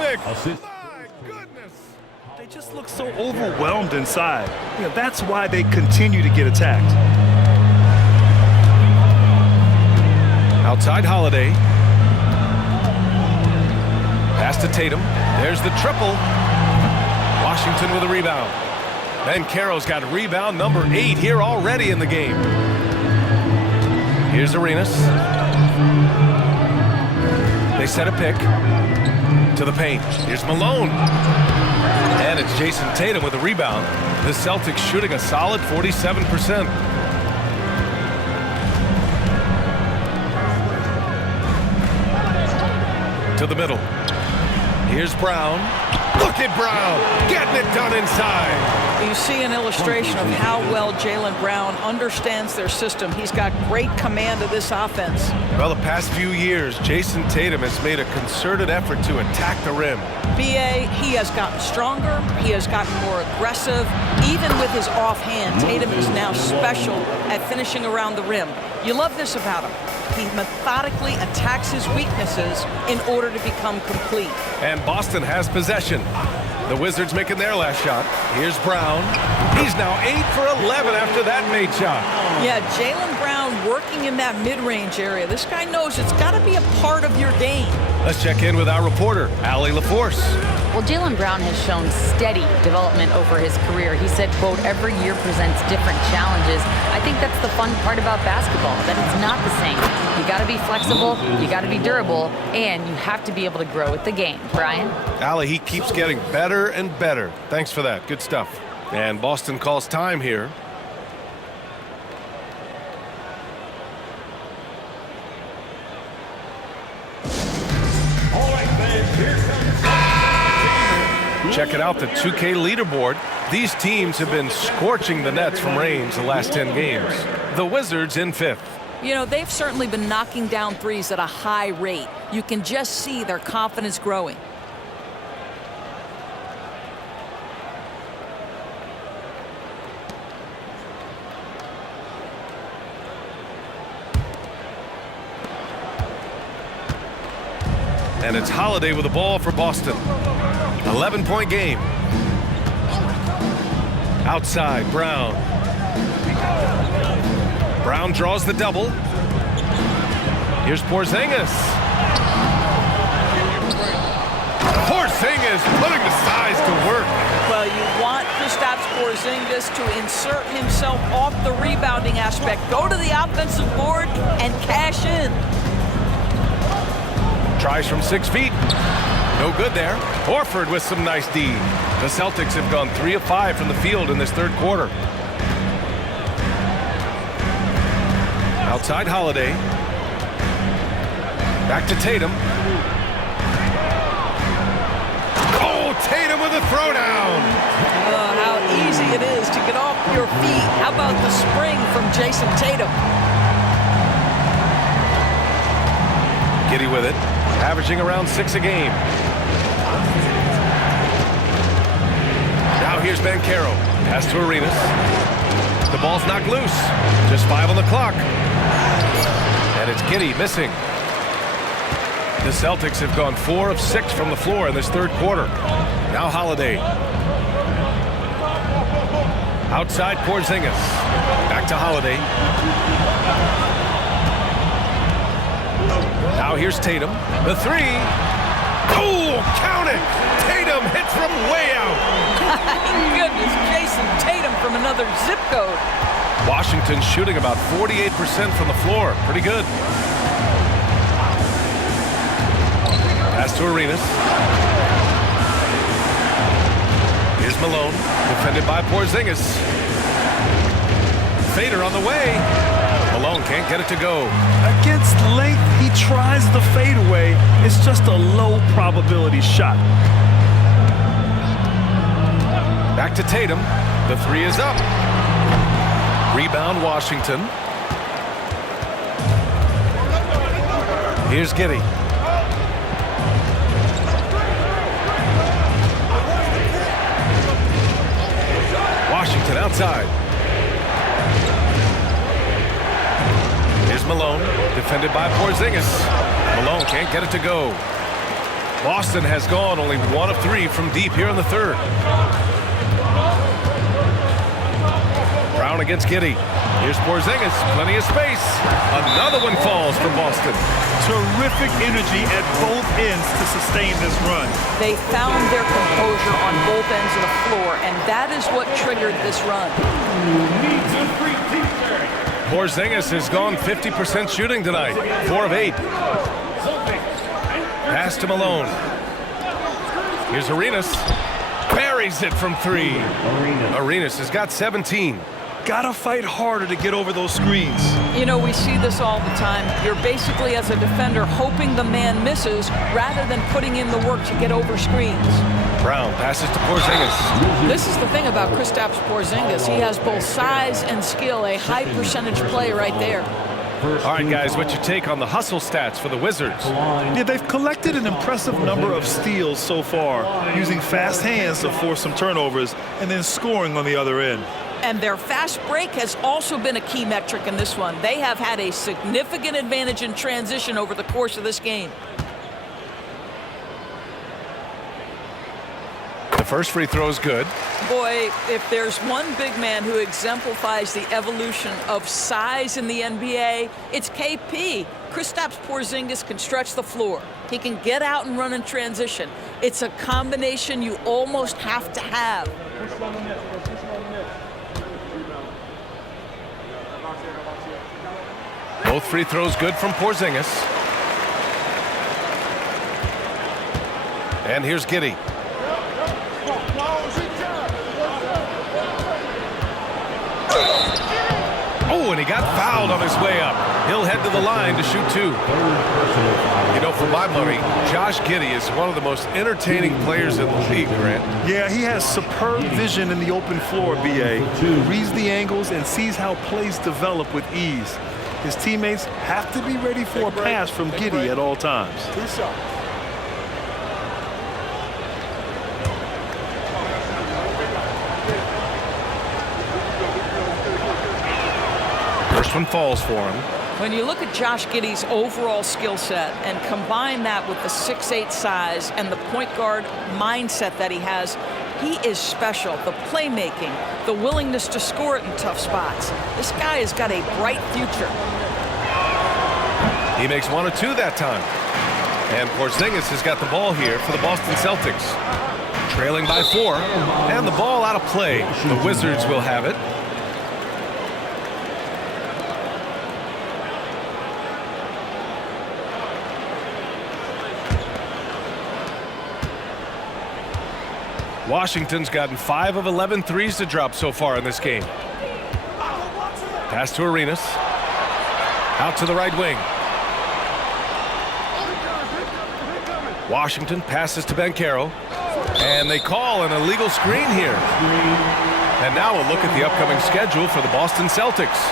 Assist. My goodness. They just look so overwhelmed inside. You know, that's why they continue to get attacked. Outside Holiday. Pass to Tatum. There's the triple. Washington with a rebound. Banchero's got rebound number 8 here already in the game. Here's Arenas. They set a pick to the paint. Here's Malone. And it's Jayson Tatum with a rebound. The Celtics shooting a solid 47%. To the middle. Here's Brown. Look at Brown getting it done inside. You see an illustration of how well Jaylen Brown understands their system. He's got great command of this offense. Well, the past few years, Jayson Tatum has made a concerted effort to attack the rim. B.A., he has gotten stronger. He has gotten more aggressive. Even with his offhand, Tatum is now special at finishing around the rim. You love this about him. He methodically attacks his weaknesses in order to become complete. And Boston has possession. The Wizards making their last shot. Here's Brown. He's now 8 for 11 after that made shot. Yeah, Jaylen Brown working in that mid-range area. This guy knows it's got to be a part of your game. Let's check in with our reporter, Allie LaForce. Well, Jaylen Brown has shown steady development over his career. He said, quote, every year presents different challenges. I think that's the fun part about basketball, that it's not the same. You got to be flexible, you got to be durable, and you have to be able to grow with the game. Brian? Allie, he keeps getting better and better. Thanks for that. Good stuff. And Boston calls time here. Check it out, the 2K leaderboard. These teams have been scorching the Nets from range the last 10 games. The Wizards in 5th. You know, they've certainly been knocking down threes at a high rate. You can just see their confidence growing. And it's Holiday with the ball for Boston. 11-point game. Outside, Brown. Brown draws the double. Here's Porzingis. Porzingis putting the size to work. Well, you want Kristaps Porzingis to insert himself off the rebounding aspect, go to the offensive board, and cash in. Tries from 6 feet. No good there. Horford with some nice D. The Celtics have gone 3 of 5 from the field in this third quarter. Outside Holiday. Back to Tatum. Oh, Tatum with a throwdown. Oh, how easy it is to get off your feet. How about the spring from Jayson Tatum? Giddy with it. Averaging around 6 a game. Now here's Banchero. Pass to Arenas. The ball's knocked loose. Just 5 on the clock. And it's Giddy missing. The Celtics have gone 4 of 6 from the floor in this third quarter. Now Holiday. Outside Porzingis. Back to Holiday. Now here's Tatum. The 3. Oh, count it! Tatum hits from way out. Goodness, Jayson Tatum from another zip code. Washington shooting about 48% from the floor. Pretty good. Pass to Arenas. Here's Malone, defended by Porzingis. Fader on the way. Malone can't get it to go. Against length, he tries the fadeaway. It's just a low probability shot. Back to Tatum. The 3 is up. Rebound Washington. Here's Giddy. Washington outside. Here's Malone, defended by Porzingis. Malone can't get it to go. Boston has gone only 1 of 3 from deep here in the third. Brown against Giddey. Here's Porzingis, plenty of space. Another one falls from Boston. Terrific energy at both ends to sustain this run. They found their composure on both ends of the floor, and that is what triggered this run. Porzingis has gone 50% shooting tonight, 4 of 8. Pass to Malone. Here's Arenas. Buries it from 3. Arenas has got 17. Gotta fight harder to get over those screens. You know, we see this all the time. You're basically, as a defender, hoping the man misses rather than putting in the work to get over screens. Brown passes to Porzingis. This is the thing about Kristaps Porzingis. He has both size and skill, a high percentage play right there. All right, guys, what's your take on the hustle stats for the Wizards? Yeah, they've collected an impressive number of steals so far, using fast hands to force some turnovers and then scoring on the other end. And their fast break has also been a key metric in this one. They have had a significant advantage in transition over the course of this game. The first free throw is good. Boy, if there's one big man who exemplifies the evolution of size in the NBA, it's KP. Kristaps Porzingis can stretch the floor. He can get out and run in transition. It's a combination you almost have to have. Both free throws good from Porzingis. And here's Giddey. Oh, and he got fouled on his way up. He'll head to the line to shoot 2. You know, for my money, Josh Giddey is one of the most entertaining players in the league, Grant. Yeah, he has superb vision in the open floor, B.A. Reads the angles and sees how plays develop with ease. His teammates have to be ready for a pass from Giddey at all times. First one falls for him. When you look at Josh Giddey's overall skill set and combine that with the 6'8" size and the point guard mindset that he has, he is special. The playmaking, the willingness to score it in tough spots. This guy has got a bright future. He makes 1 or 2 that time. And Porzingis has got the ball here for the Boston Celtics. Trailing by 4. And the ball out of play. The Wizards will have it. Washington's gotten 5 of 11 threes to drop so far in this game. Pass to Arenas. Out to the right wing. Washington passes to Banchero. And they call an illegal screen here. And now we'll look at the upcoming schedule for the Boston Celtics.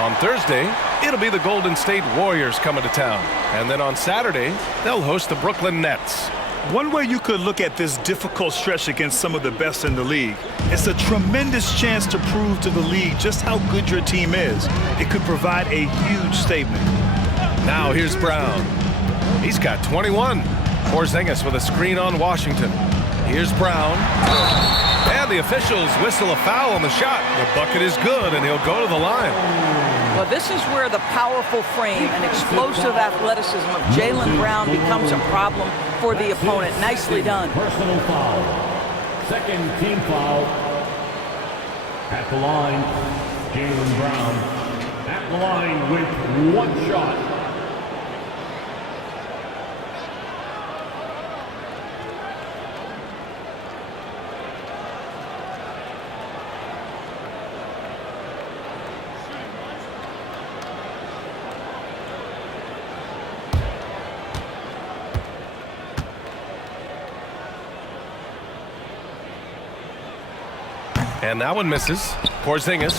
On Thursday, it'll be the Golden State Warriors coming to town. And then on Saturday, they'll host the Brooklyn Nets. One way you could look at this difficult stretch against some of the best in the league, it's a tremendous chance to prove to the league just how good your team is. It could provide a huge statement. Now here's Brown. He's got 21. Porzingis with a screen on Washington. Here's Brown. And the officials whistle a foul on the shot. The bucket is good, and he'll go to the line. Well, this is where the powerful frame and explosive athleticism of Jaylen Brown becomes a problem for the opponent. Nicely done. Personal foul. Second team foul. At the line, Jaylen Brown. At the line with 1 shot. And that one misses. Porzingis.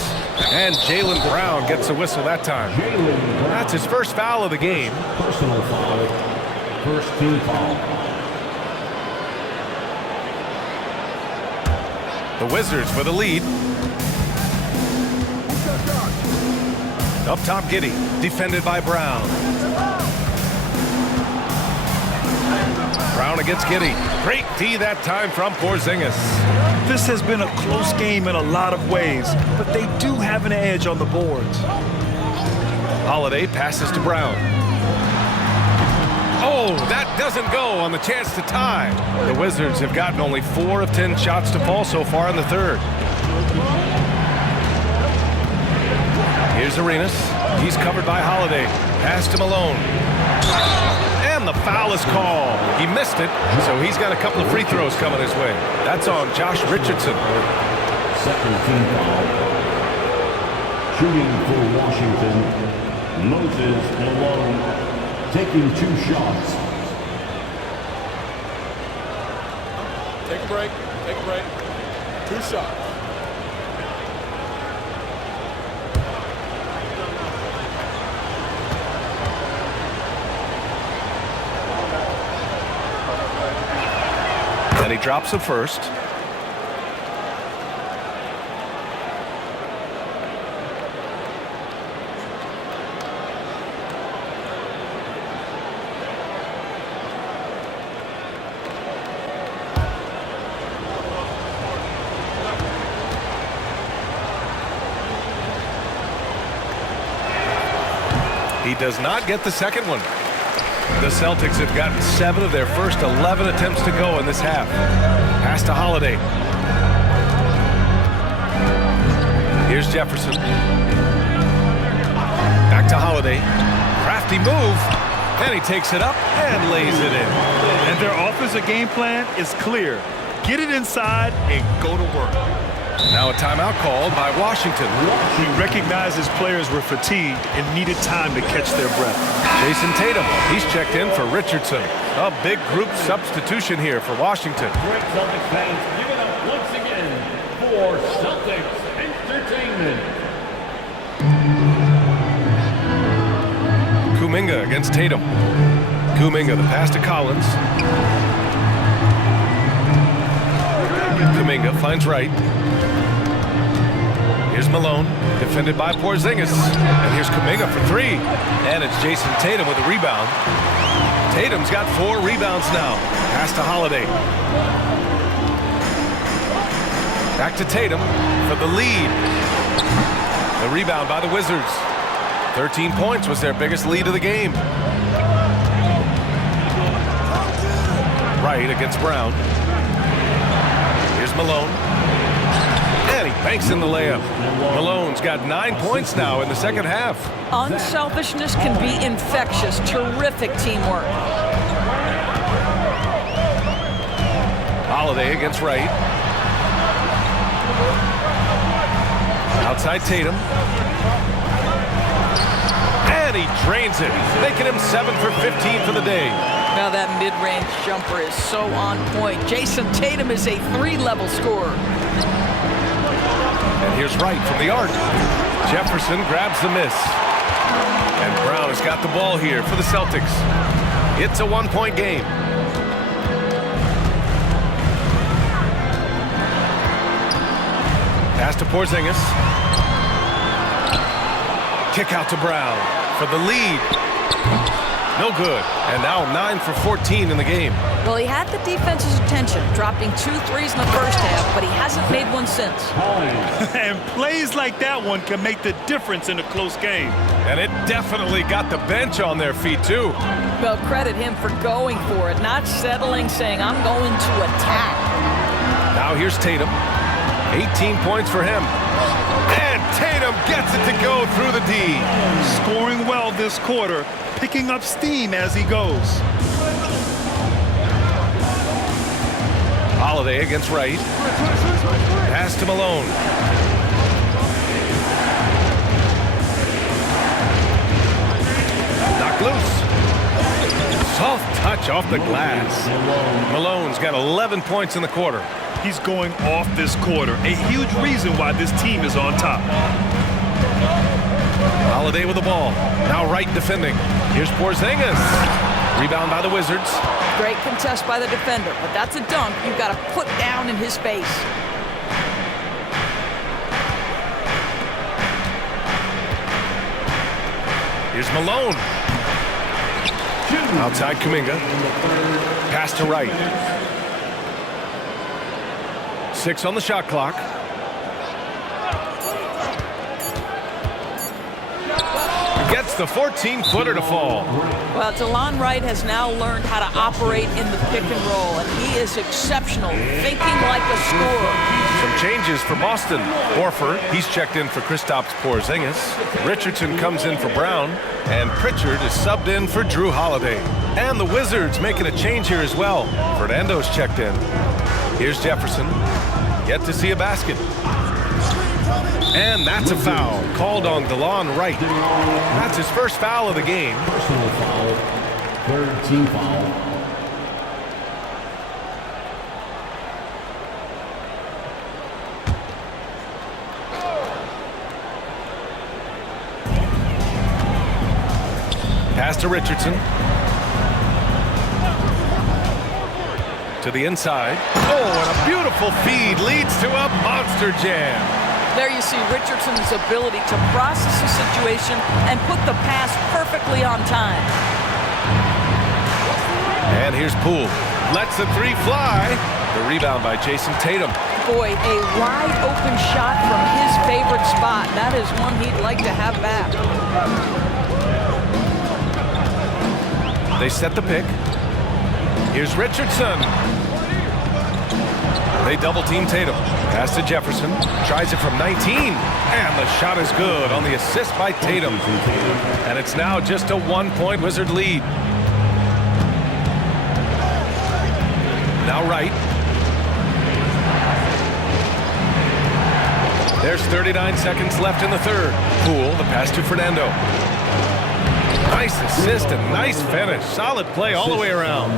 And Jaylen Brown gets a whistle that time. That's his first foul of the game. Personal foul. First team foul. The Wizards with a lead. Up top, Giddey. Defended by Brown. Brown against Giddey. Great D that time from Porzingis. This has been a close game in a lot of ways, but they do have an edge on the boards. Holiday passes to Brown. Oh, that doesn't go on the chance to tie. The Wizards have gotten only 4 of 10 shots to fall so far in the third. Here's Arenas. He's covered by Holiday. Pass to Malone. And the foul is called. He missed it, so he's got a couple of free throws coming his way. That's on Josh Richardson. Second team foul. Shooting for Washington, Moses Malone, taking 2 shots. Take a break. Take a break. 2 shots. And he drops the first. He does not get the second one. The Celtics have gotten 7 of their first 11 attempts to go in this half. Pass to Holiday. Here's Jefferson. Back to Holiday. Crafty move. And he takes it up and lays it in. And their offensive game plan is clear. Get it inside and go to work. Now a timeout called by Washington. He recognized his players were fatigued and needed time to catch their breath. Jayson Tatum, he's checked in for Richardson. A big group substitution here for Washington. Great Celtics fans, give it up once again for Celtics Entertainment. Kuminga against Tatum. Kuminga, the pass to Collins. Kuminga finds Wright. Here's Malone, defended by Porzingis. And here's Kuminga for 3. And it's Jayson Tatum with a rebound. Tatum's got 4 rebounds now. Pass to Holiday. Back to Tatum for the lead. The rebound by the Wizards. 13 points was their biggest lead of the game. Wright against Brown. Here's Malone. And he banks in the layup. Malone's got 9 points now in the second half. Unselfishness can be infectious. Terrific teamwork. Holiday against Wright. Outside Tatum. And he drains it, making him 7 for 15 for the day. Now that mid-range jumper is so on point. Jayson Tatum is a 3-level scorer. And here's Wright from the arc. Jefferson grabs the miss. And Brown has got the ball here for the Celtics. It's a 1-point game. Pass to Porzingis. Kick out to Brown for the lead. No good. And now 9 for 14 in the game. Well, he had the defense's attention, dropping 2 threes in the first half, but he hasn't made one since. And plays like that one can make the difference in a close game. And it definitely got the bench on their feet, too. Well, credit him for going for it, not settling, saying, I'm going to attack. Now here's Tatum. 18 points for him. And Tatum gets it to go through the D. Scoring well this quarter, picking up steam as he goes. Holiday against Wright. Pass to Malone. Knocked loose. Soft touch off the glass. Malone's got 11 points in the quarter. He's going off this quarter, a huge reason why this team is on top. Holiday with the ball. Now Wright defending. Here's Porzingis. Rebound by the Wizards. Great contest by the defender, but that's a dunk you've got to put down in his face. Here's Malone. Outside Kuminga. Pass to Wright. 6 on the shot clock. Gets the 14-footer to fall. Well, Delon Wright has now learned how to operate in the pick and roll, and he is exceptional, thinking like a scorer. Some changes for Boston. Horford, he's checked in for Kristaps Porzingis. Richardson comes in for Brown, and Pritchard is subbed in for Drew Holiday. And the Wizards making a change here as well. Fernando's checked in. Here's Jefferson. Yet to see a basket. And that's a foul called on Delon Wright. That's his first foul of the game. Personal foul. Third team foul. Pass to Richardson. To the inside. Oh, and a beautiful feed leads to a monster jam. There you see Richardson's ability to process the situation and put the pass perfectly on time. And here's Poole. Lets the three fly. The rebound by Jayson Tatum. Boy, a wide open shot from his favorite spot. That is one he'd like to have back. They set the pick. Here's Richardson. They double team Tatum. Pass to Jefferson. Tries it from 19. And the shot is good on the assist by Tatum. And it's now just a 1-point Wizard lead. Now Wright. There's 39 seconds left in the third. Poole, the pass to Fernando. Nice assist and nice finish. Solid play all the way around.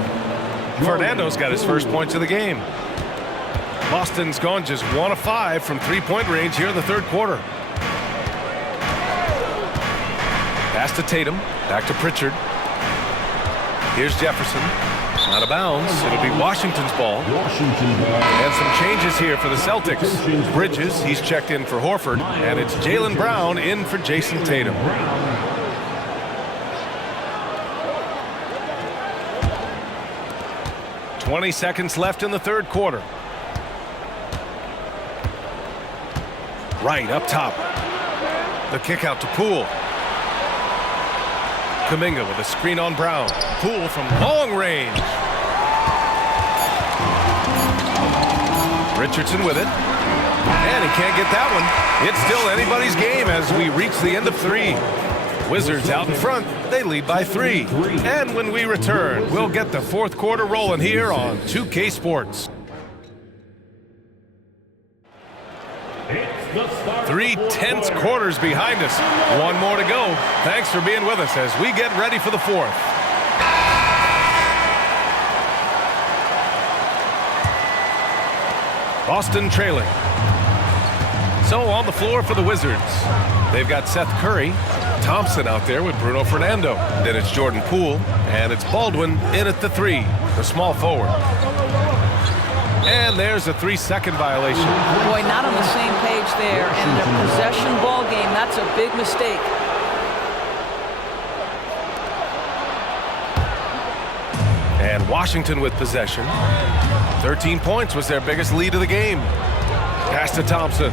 Fernando's got his first points of the game. Boston's gone just 1 of 5 from three-point range here in the third quarter. Pass to Tatum. Back to Pritchard. Here's Jefferson. Out of bounds. It'll be Washington's ball. And some changes here for the Celtics. Bridges, he's checked in for Horford. And it's Jaylen Brown in for Jayson Tatum. "20 seconds left in the third quarter. Wright up top. The kick out to Poole. Kuminga with a screen on Brown. Poole from long range. Richardson with it. And he can't get that one. It's still anybody's game as we reach the end of 3. Wizards out in front. They lead by 3. And when we return, we'll get the fourth quarter rolling here on 2K Sports. 3 tense quarters behind us. One more to go. Thanks for being with us as we get ready for the fourth. Boston trailing. So on the floor for the Wizards. They've got Seth Curry, Thompson out there with Bruno Fernando. Then it's Jordan Poole, and it's Baldwin in at the 3, the small forward. And there's a 3-second violation. Boy, not on the same page there. And the possession ball game, that's a big mistake. And Washington with possession. 13 points was their biggest lead of the game. Pass to Thompson.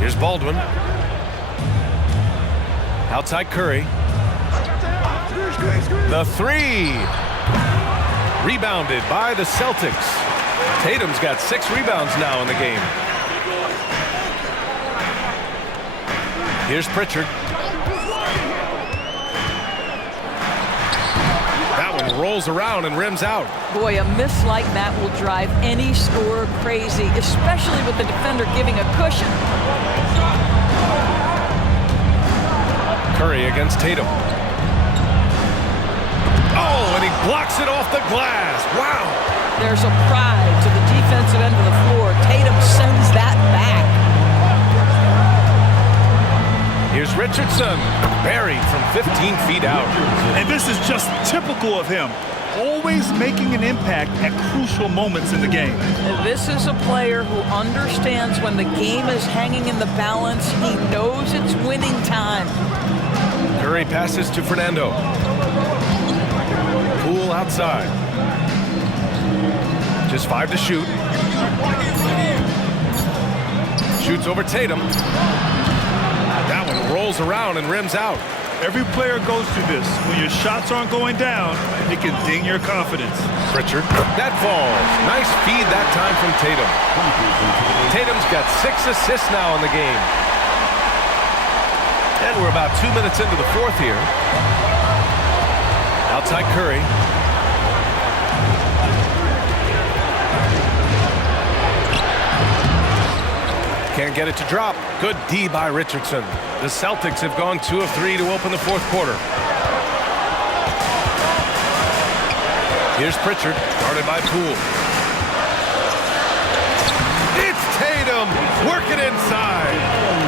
Here's Baldwin. Outside Curry. The 3. Rebounded by the Celtics. Tatum's got 6 rebounds now in the game. Here's Pritchard. That one rolls around and rims out. Boy, a miss like that will drive any scorer crazy, especially with the defender giving a cushion. Curry against Tatum. Oh, and he blocks it off the glass. Wow. There's a pride to the defensive end of the floor. Tatum sends that back. Here's Richardson, buried from 15 feet out. And this is just typical of him. Always making an impact at crucial moments in the game. This is a player who understands when the game is hanging in the balance. He knows it's winning time. Curry passes to Fernando. Poole outside. Just 5 to shoot. Shoots over Tatum. That one rolls around and rims out. Every player goes through this. When your shots aren't going down, it can ding your confidence. Pritchard. That falls. Nice feed that time from Tatum. Tatum's got 6 assists now in the game. And we're about 2 minutes into the fourth here. Outside Curry. Can't get it to drop. Good D by Richardson. The Celtics have gone 2 of 3 to open the fourth quarter. Here's Pritchard, guarded by Poole. It's Tatum working inside.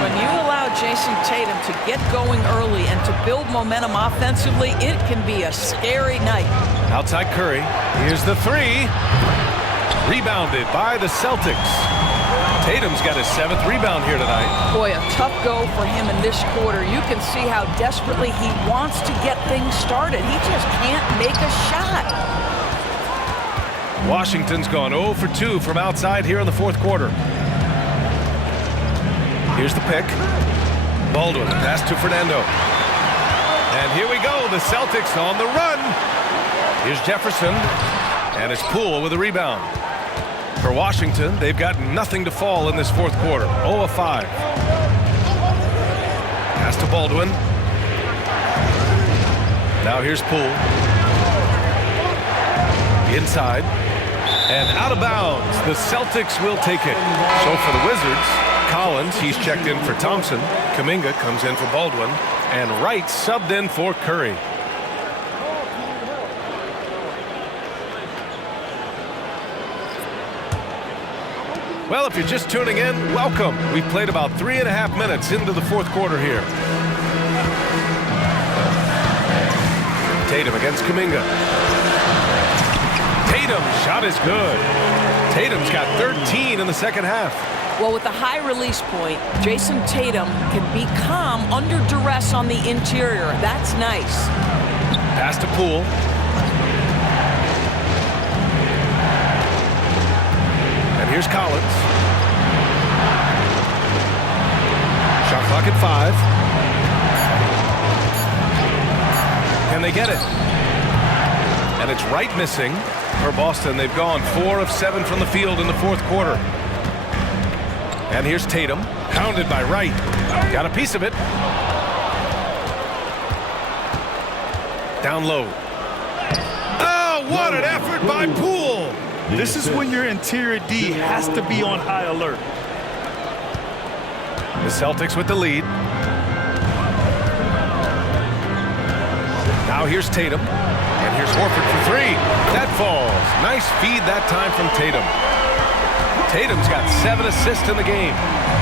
When you allow Jayson Tatum to get going early and to build momentum offensively, it can be a scary night. Outside Curry. Here's the 3. Rebounded by the Celtics. Tatum's got his 7th rebound here tonight. Boy, a tough go for him in this quarter. You can see how desperately he wants to get things started. He just can't make a shot. Washington's gone 0 for 2 from outside here in the fourth quarter. Here's the pick. Baldwin, pass to Fernando. And here we go, the Celtics on the run. Here's Jefferson, and it's Poole with a rebound. For Washington, they've got nothing to fall in this fourth quarter. 0 of 5. Pass to Baldwin. Now here's Poole. Inside. And out of bounds. The Celtics will take it. So for the Wizards, Collins, he's checked in for Thompson. Kuminga comes in for Baldwin. And Wright subbed in for Curry. Well, if you're just tuning in, welcome. We've played about 3.5 minutes into the fourth quarter here. Tatum against Kuminga. Tatum's shot is good. Tatum's got 13 in the second half. Well, with the high release point, Jayson Tatum can be calm under duress on the interior. That's nice. Pass to Poole. And here's Collins. Shot clock at 5. Can they get it? And it's Wright missing for Boston. They've gone 4 of 7 from the field in the fourth quarter. And here's Tatum, pounded by Wright. Got a piece of it. Down low. Oh, what an effort by Poole! This is when your interior D has to be on high alert. The Celtics with the lead. Now here's Tatum. And here's Horford for 3. That falls. Nice feed that time from Tatum. Tatum's got 7 assists in the game.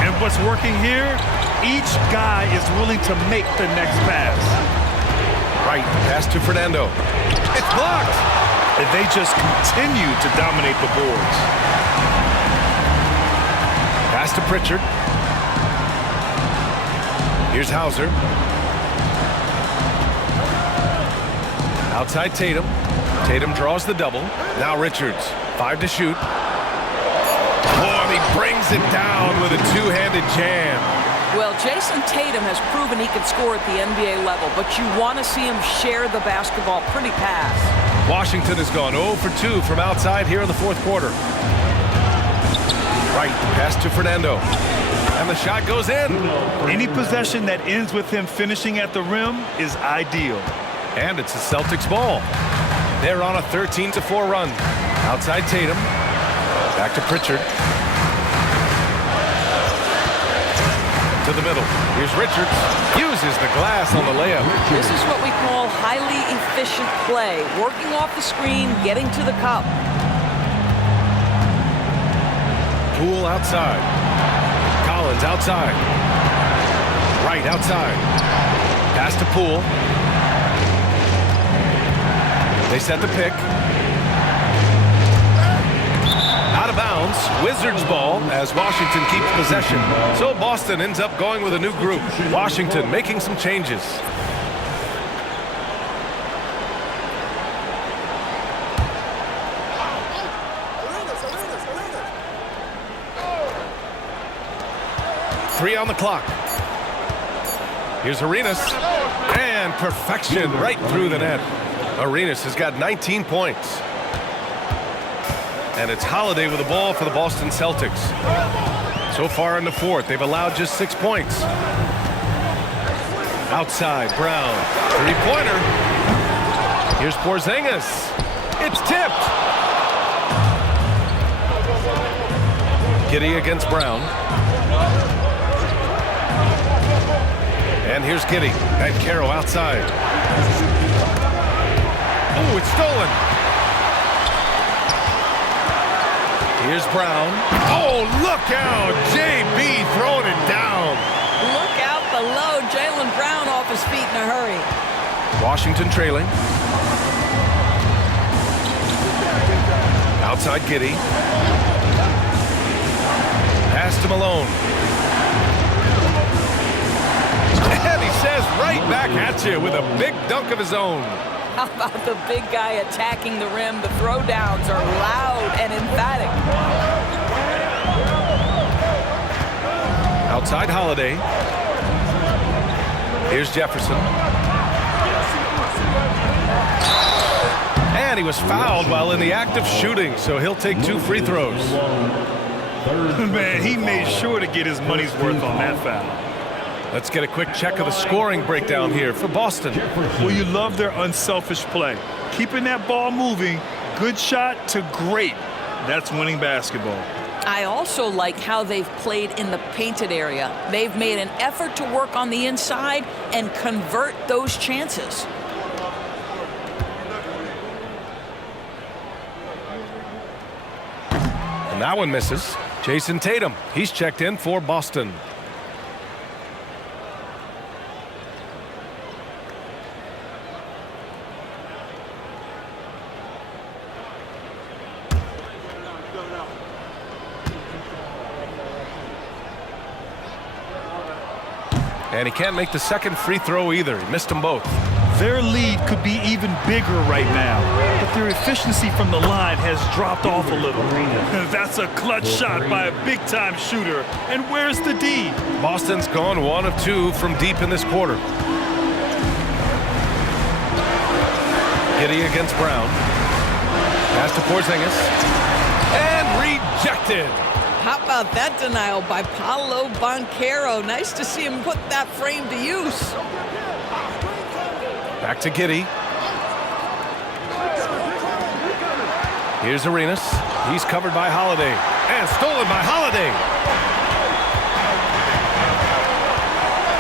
And what's working here, each guy is willing to make the next pass. Right, pass to Fernando. It's blocked. And they just continue to dominate the boards. Pass to Pritchard. Here's Hauser. Outside Tatum. Tatum draws the double. Now Richards. 5 to shoot. Oh, and he brings it down with a two-handed jam. Well, Jayson Tatum has proven he can score at the NBA level, but you want to see him share the basketball pretty fast. Washington has gone 0 for 2 from outside here in the fourth quarter. Right, pass to Fernando. And the shot goes in. Any possession that ends with him finishing at the rim is ideal. And it's the Celtics ball. They're on a 13-4 run. Outside Tatum. Back to Pritchard. To the middle. Here's Richards. Uses the glass on the layup. This is what we call highly efficient play. Working off the screen, getting to the cup. Poole outside. Collins outside. Right outside. Pass to Poole. They set the pick. Out of bounds. Wizards ball as Washington keeps possession. So Boston ends up going with a new group. Washington making some changes. 3 on the clock. Here's Arenas. And perfection right through the net. Arenas has got 19 points. And it's Holiday with the ball for the Boston Celtics. So far in the fourth, they've allowed just 6 points. Outside, Brown. Three-pointer. Here's Porzingis. It's tipped. Giddey against Brown. And here's Giddey. And Banchero outside. Oh, it's stolen. Here's Brown. Oh, look out. JB throwing it down. Look out below. Jaylen Brown off his feet in a hurry. Washington trailing. Outside Giddey. Pass to Malone. And he says right back at you with a big dunk of his own. How about the big guy attacking the rim? The throwdowns are loud and emphatic. Outside Holiday. Here's Jefferson. And he was fouled while in the act of shooting, so he'll take 2 free throws. Man, he made sure to get his money's worth on that foul. Let's get a quick check of the scoring breakdown here for Boston. Well, you love their unselfish play. Keeping that ball moving, good shot to great. That's winning basketball. I also like how they've played in the painted area. They've made an effort to work on the inside and convert those chances. And that one misses. Jayson Tatum, he's checked in for Boston. And he can't make the second free throw either. He missed them both. Their lead could be even bigger right now, but their efficiency from the line has dropped off a little. That's a clutch shot by a big-time shooter. And where's the D? Boston's gone 1 of 2 from deep in this quarter. Giddey against Brown. Pass to Porzingis. And rejected. How about that denial by Paolo Banchero? Nice to see him put that frame to use. Back to Giddey. Here's Arenas. He's covered by Holiday. And stolen by Holiday.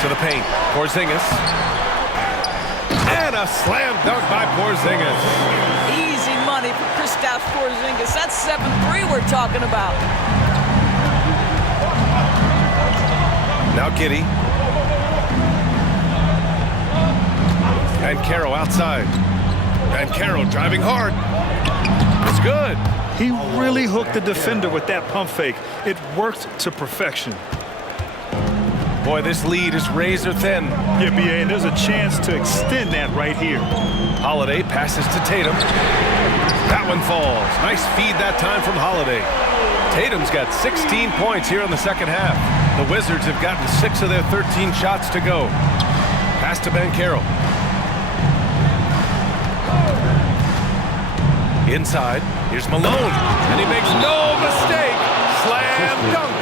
To the paint. Porzingis. And a slam dunk by Porzingis. Easy money for Kristaps Porzingis. That's 7-3 we're talking about. Now Giddey. And Banchero outside. And Banchero driving hard. It's good. He really hooked the defender with that pump fake. It worked to perfection. Boy, this lead is razor thin. Yeah, BA, and there's a chance to extend that right here. Holiday passes to Tatum. That one falls. Nice feed that time from Holiday. Tatum's got 16 points here in the second half. The Wizards have gotten 6 of their 13 shots to go. Pass to Banchero. Inside, here's Malone, and he makes no mistake. Slam dunk.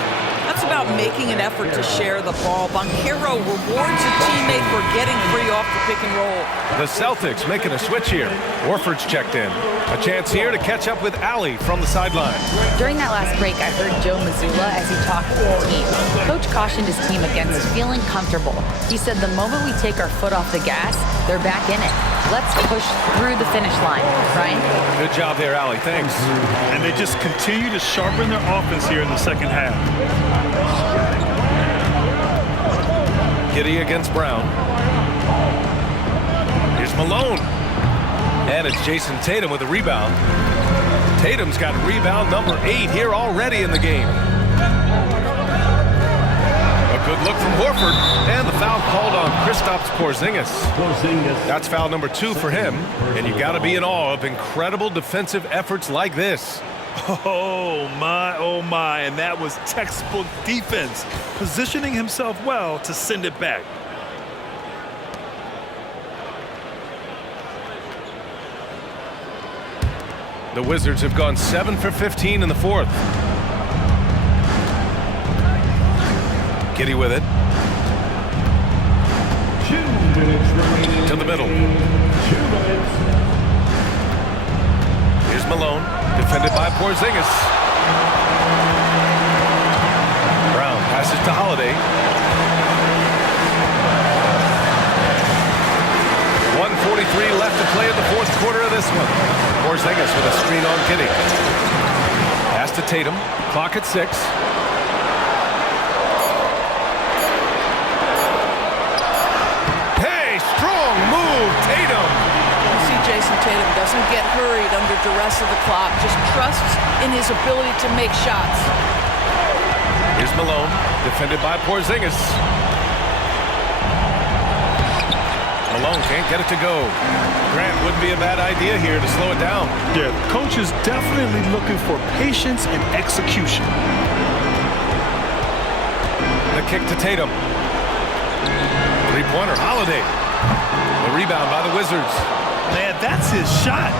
That's about making an effort to share the ball. Banchero rewards a teammate for getting free off the pick and roll. The Celtics making a switch here. Horford's checked in. A chance here to catch up with Allie from the sideline. During that last break, I heard Joe Mazzulla as he talked to the team. Coach cautioned his team against feeling comfortable. He said the moment we take our foot off the gas, they're back in it. Let's push through the finish line. Ryan? Good job there, Allie. Thanks. And they just continue to sharpen their offense here in the second half. Giddey against Brown. Here's Malone. And it's Jayson Tatum with a rebound. Tatum's got rebound number 8 here already in the game. A good look from Horford. And the foul called on Kristaps Porzingis. That's foul number 2 for him. And you got to be in awe of incredible defensive efforts like this. Oh my, and that was textbook defense, positioning himself well to send it back. The Wizards have gone 7 for 15 in the fourth. Giddey with it. 2 minutes remaining. To the middle. 2 minutes. Here's Malone, defended by Porzingis. Brown passes to Holiday. 1:43 left to play in the fourth quarter of this one. Porzingis with a screen on Giddey. Pass to Tatum. Clock at 6. Hey, strong move, Tatum. You see Jayson Tatum doesn't get hurried under duress of the clock, just trusts in his ability to make shots. Here's Malone, defended by Porzingis. Malone can't get it to go. Grant wouldn't be a bad idea here to slow it down. Yeah, the coach is definitely looking for patience and execution. The kick to Tatum. Three-pointer, Holiday. The rebound by the Wizards. Man, that's his shot.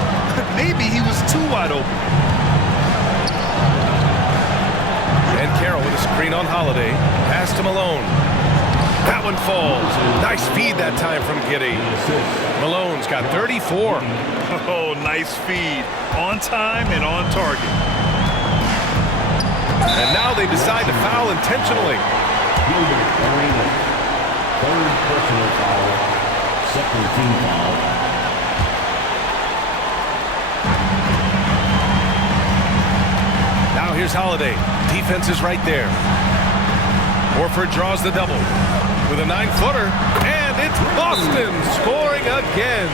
Maybe he was too wide open. And Carroll with a screen on Holiday. Pass to Malone. That one falls. Nice feed that time from Giddey. Malone's got 34. Oh, nice feed. On time and on target. And now they decide to foul intentionally. Third personal foul. Second team foul. Now here's Holiday. Defense is right there. Horford draws the double with a 9-footer, and it's Boston scoring again.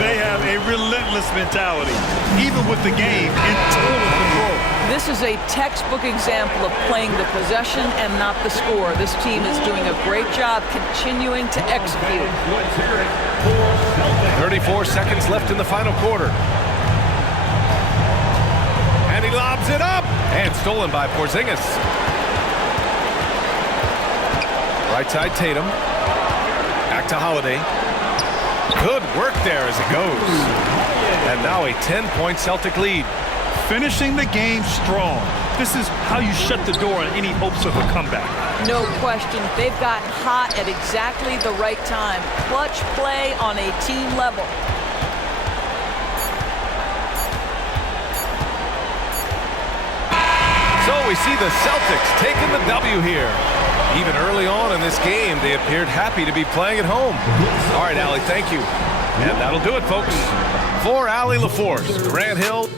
They have a relentless mentality, even with the game in total control. This is a textbook example of playing the possession and not the score. This team is doing a great job continuing to execute. 34 seconds left in the final quarter. And he lobs it up, and stolen by Porzingis. Right side Tatum. Back to Holiday. Good work there as it goes. And now a 10-point Celtic lead. Finishing the game strong. This is how you shut the door on any hopes of a comeback. No question. They've gotten hot at exactly the right time. Clutch play on a team level. So we see the Celtics taking the W here. Even early on in this game, they appeared happy to be playing at home. All right, Allie, thank you. And that'll do it, folks. For Allie LaForce, Grant Hill,